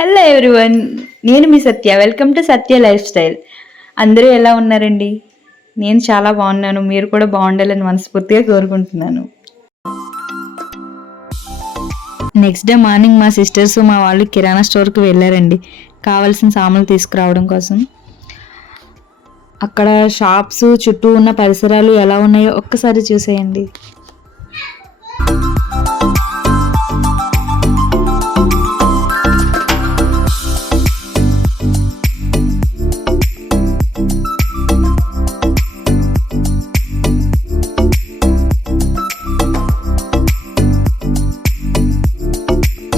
Hello everyone, నేను మీ Satya. Welcome to Satya lifestyle. అందరూ ఎలా ఉన్నారండి? నేను చాలా బాగున్నాను. మీరు కూడా బాగుండాలని మనస్ఫూర్తిగా కోరుకుంటున్నాను. నెక్స్ట్ డే మార్నింగ్ మా సిస్టర్స్ మా వాళ్ళు కిరాణా స్టోర్కి వెళ్ళారండి, కావాల్సిన సామాన్లు తీసుకురావడం కోసం. అక్కడ షాప్స్ చుట్టూ ఉన్న పరిసరాలు ఎలా ఉన్నాయో ఒక్కసారి చూసేయండి.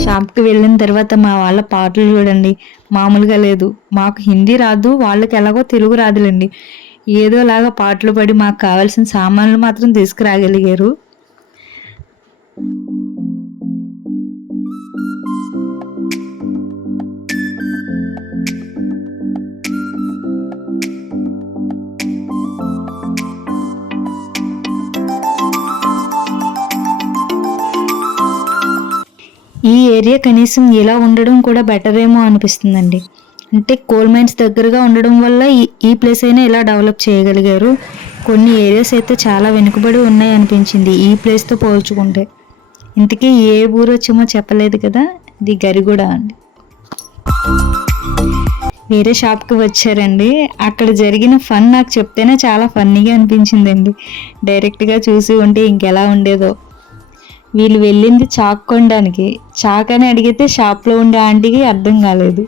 షాప్కి వెళ్ళిన తర్వాత మా వాళ్ళ పాటలు చూడండి, మామూలుగా లేదు. మాకు హిందీ రాదు, వాళ్ళకి ఎలాగో తెలుగు రాదులేండి. ఏదోలాగా పాటలు పడి మాకు కావాల్సిన సామాన్లు మాత్రం తీసుకురాగలిగారు. ఈ ఏరియా కనీసం ఇలా ఉండడం కూడా బెటర్ ఏమో అనిపిస్తుందండి. అంటే కోల్ మైన్స్ దగ్గరగా ఉండడం వల్ల ఈ ప్లేస్ అయినా ఇలా డెవలప్ చేయగలిగారు. కొన్ని ఏరియాస్ అయితే చాలా వెనుకబడి ఉన్నాయి అనిపించింది ఈ ప్లేస్తో పోల్చుకుంటే. ఇంతకీ ఏ ఊరు వచ్చామో చెప్పలేదు కదా, ఇది గరిగూడ అండి. వేరే షాప్కి వచ్చారండి. అక్కడ జరిగిన ఫన్ నాకు చెప్తేనే చాలా ఫన్నీగా అనిపించిందండి. డైరెక్ట్గా చూసి ఉంటే ఇంకెలా ఉండేదో. వీళ్ళు వెళ్ళింది చాక్ కొనడానికి. చాక్ అని అడిగితే షాప్లో ఉండే ఆంటీకి అర్థం కాలేదు.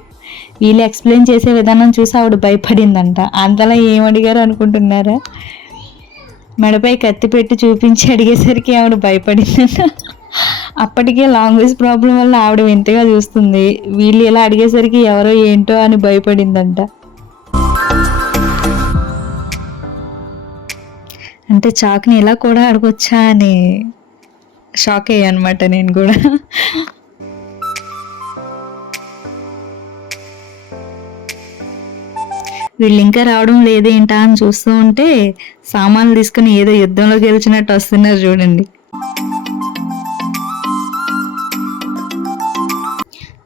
వీళ్ళు ఎక్స్ప్లెయిన్ చేసే విధానం చూసి ఆవిడ భయపడిందంట. అంతలా ఏం అడిగారు అనుకుంటున్నారా? మెడపై కత్తి పెట్టి చూపించి అడిగేసరికి ఆవిడ భయపడిందంట. అప్పటికే లాంగ్వేజ్ ప్రాబ్లం వల్ల ఆవిడ వింతగా చూస్తుంది. వీళ్ళు ఇలా అడిగేసరికి ఎవరో ఏంటో అని భయపడిందంట. అంటే చాక్ని ఇలా కూడా అడగొచ్చా అని షాక్ అయ్యా అనమాట నేను కూడా. వీళ్ళు ఇంకా రావడం లేదేంటా అని చూస్తూ ఉంటే సామాన్లు తీసుకుని ఏదో యుద్ధంలో గెలిచినట్టు వస్తున్నారు చూడండి.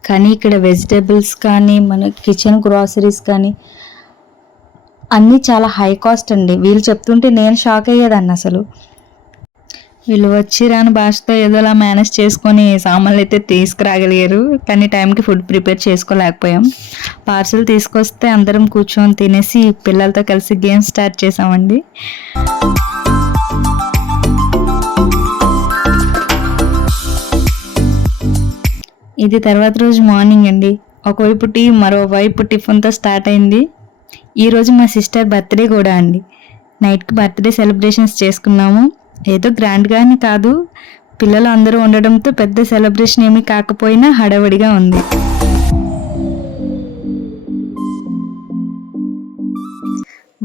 కానీ ఇక్కడ వెజిటేబుల్స్ కానీ మన కిచెన్ గ్రాసరీస్ కానీ అన్నీ చాలా హై కాస్ట్ అండి. వీళ్ళు చెప్తుంటే నేను షాక్ అయ్యేదాన్ని అసలు. వీళ్ళు వచ్చి రాని భాషతో ఏదోలా మేనేజ్ చేసుకొని సామాన్లు అయితే తీసుకురాగలిగారు. కానీ టైంకి ఫుడ్ ప్రిపేర్ చేసుకోలేకపోయాం. పార్సల్ తీసుకొస్తే అందరం కూర్చొని తినేసి పిల్లలతో కలిసి గేమ్ స్టార్ట్ చేసామండి. ఇది తర్వాత రోజు మార్నింగ్ అండి. ఒకవైపు టీ, మరోవైపు టిఫిన్తో స్టార్ట్ అయింది. ఈరోజు మా సిస్టర్ బర్త్డే కూడా అండి. నైట్కి బర్త్డే సెలబ్రేషన్స్ చేసుకున్నాము. ఏదో గ్రాండ్గానే కాదు, పిల్లలు అందరూ ఉండడంతో పెద్ద సెలబ్రేషన్ ఏమీ కాకపోయినా హడావిడిగా ఉంది.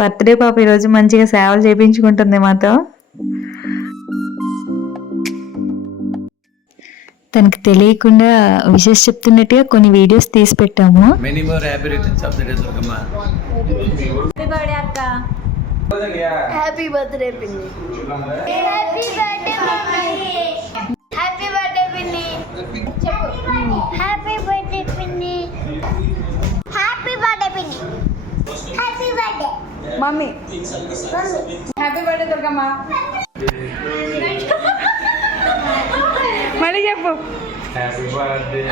బర్త్డే పాప ఈరోజు మంచిగా సేవలు చేయించుకుంటుంది మాతో. తనకు తెలియకుండా విషెస్ చెప్తున్నట్టుగా కొన్ని వీడియోస్ తీసి పెట్టాము. హ్యాపీ బర్త్డే పిన్ని. Happy birthday mummy. Happy birthday పిన్ని. హ్యాపీ బర్త్డే పిన్ని. హ్యాపీ బర్త్డే పిన్ని. Happy birthday mummy. Happy birthday Durgamma. మళ్ళీ చెప్పు. Happy birthday.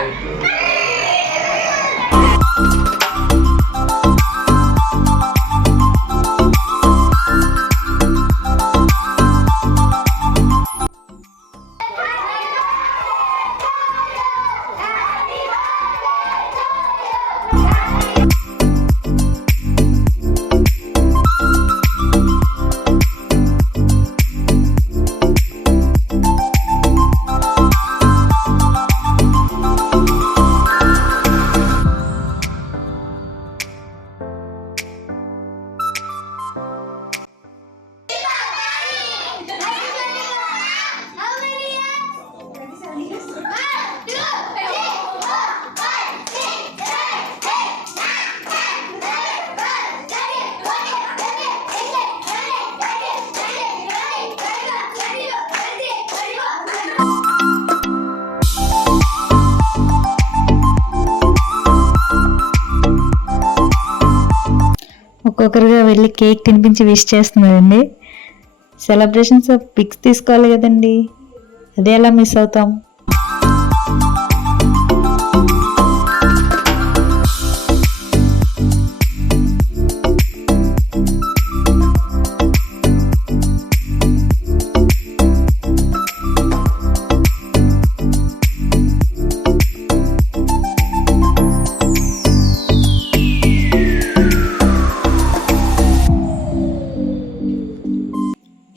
ఒక్కొక్కరుగా వెళ్ళి కేక్ తినిపించి విష్ చేస్తున్నారండి. సెలబ్రేషన్స్ పిక్స్ తీసుకోవాలి కదండి, అదే ఎలా మిస్ అవుతాం.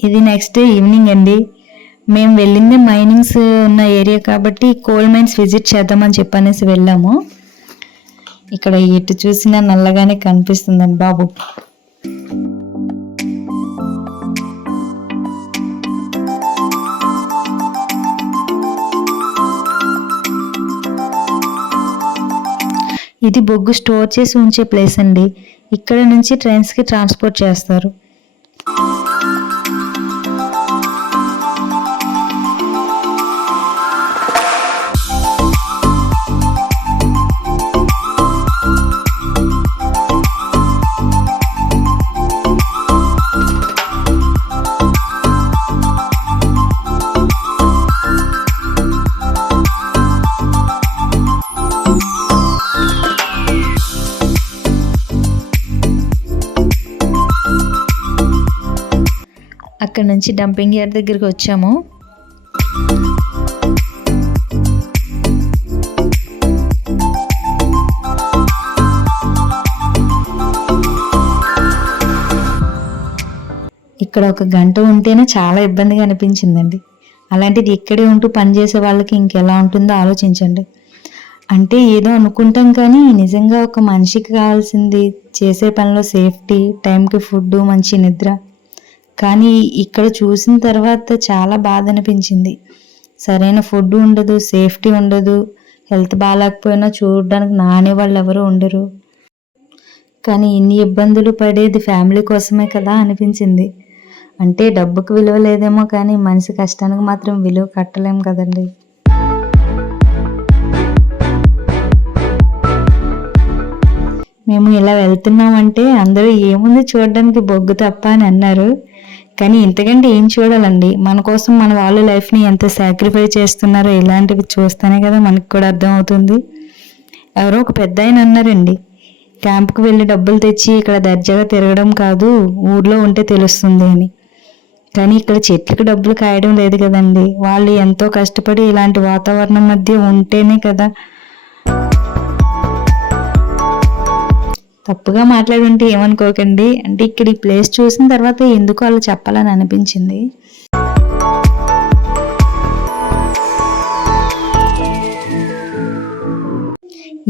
ఇది నెక్స్ట్ డే ఈవినింగ్ అండి. మేము వెళ్ళింది మైనింగ్స్ ఉన్న ఏరియా కాబట్టి కోల్ మైన్స్ విజిట్ చేద్దామని చెప్పనేసి వెళ్ళాము. ఇక్కడ ఎటు చూసినా నల్లగానే కనిపిస్తుందండి బాబు. ఇది బొగ్గు స్టోర్ చేసి ఉంచే ప్లేస్ అండి. ఇక్కడ నుంచి ట్రైన్స్కి ట్రాన్స్పోర్ట్ చేస్తారు. అక్కడ నుంచి డంపింగ్ యార్డ్ దగ్గరికి వచ్చాము. ఇక్కడ ఒక గంట ఉంటేనే చాలా ఇబ్బందిగా అనిపించిందండి. అలాంటిది ఇక్కడే ఉంటూ పనిచేసే వాళ్ళకి ఇంకెలా ఉంటుందో ఆలోచించండి. అంటే ఏదో అనుకుంటాం కానీ నిజంగా ఒక మనిషికి కావాల్సింది చేసే పనిలో సేఫ్టీ, టైంకి ఫుడ్, మంచి నిద్ర. కానీ ఇక్కడ చూసిన తర్వాత చాలా బాధ అనిపించింది. సరైన ఫుడ్ ఉండదు, సేఫ్టీ ఉండదు, హెల్త్ బాగాలేకపోయినా చూడడానికి నానే వాళ్ళు ఎవరు ఉండరు. కానీ ఇన్ని ఇబ్బందులు పడేది ఫ్యామిలీ కోసమే కదా అనిపించింది. అంటే డబ్బుకు విలువ లేదేమో కానీ మనిషి కష్టానికి మాత్రం విలువ కట్టలేం కదండి. మేము ఇలా వెళ్తున్నామంటే అందరూ ఏముంది చూడడానికి బొగ్గు తప్ప అని అన్నారు. కానీ ఇంతకంటే ఏం చూడాలండి, మన కోసం మన వాళ్ళ లైఫ్ని ఎంత సాక్రిఫై చేస్తున్నారో ఇలాంటివి చూస్తేనే కదా మనకు కూడా అర్థం అవుతుంది. ఎవరో ఒక పెద్ద ఆయన అన్నారండి, క్యాంప్కి వెళ్ళి డబ్బులు తెచ్చి ఇక్కడ దర్జాగా తిరగడం కాదు, ఊర్లో ఉంటే తెలుస్తుంది అని. కానీ ఇక్కడ చెట్లకు డబ్బులు కాయడం లేదు కదండి. వాళ్ళు ఎంతో కష్టపడి ఇలాంటి వాతావరణం మధ్య ఉంటేనే కదా. తప్పుగా మాట్లాడుంటే ఏమనుకోకండి. అంటే ఇక్కడ ఈ ప్లేస్ చూసిన తర్వాత ఎందుకు అలా చెప్పాలని అనిపించింది.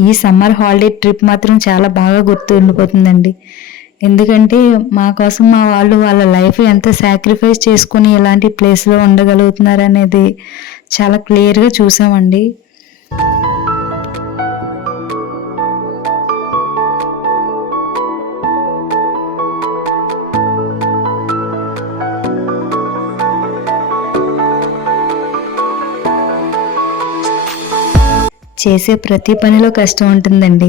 ఈ సమ్మర్ హాలిడే ట్రిప్ మాత్రం చాలా బాగా గుర్తు ఉండిపోతుందండి. ఎందుకంటే మా కోసం మా వాళ్ళు వాళ్ళ లైఫ్ ఎంత సాక్రిఫైస్ చేసుకుని ఇలాంటి ప్లేస్లో ఉండగలుగుతున్నారు అనేది చాలా క్లియర్గా చూసామండి. చేసే ప్రతి పనిలో కష్టం ఉంటుందండి.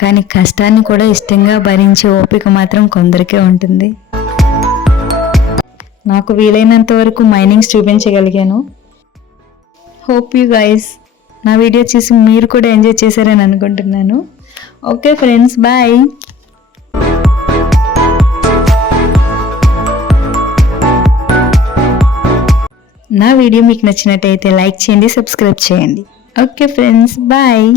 కానీ కష్టాన్ని కూడా ఇష్టంగా భరించే ఓపిక మాత్రం కొందరికే ఉంటుంది. నాకు వీలైనంత వరకు మైనింగ్స్ చూపించగలిగాను. హోప్ యూ గైస్ నా వీడియో చూసి మీరు కూడా ఎంజాయ్ చేశారని అనుకుంటున్నాను. Okay friends, bye. నా వీడియో మీకు నచ్చినట్టయితే లైక్ చేయండి, సబ్స్క్రైబ్ చేయండి. Okay friends, bye.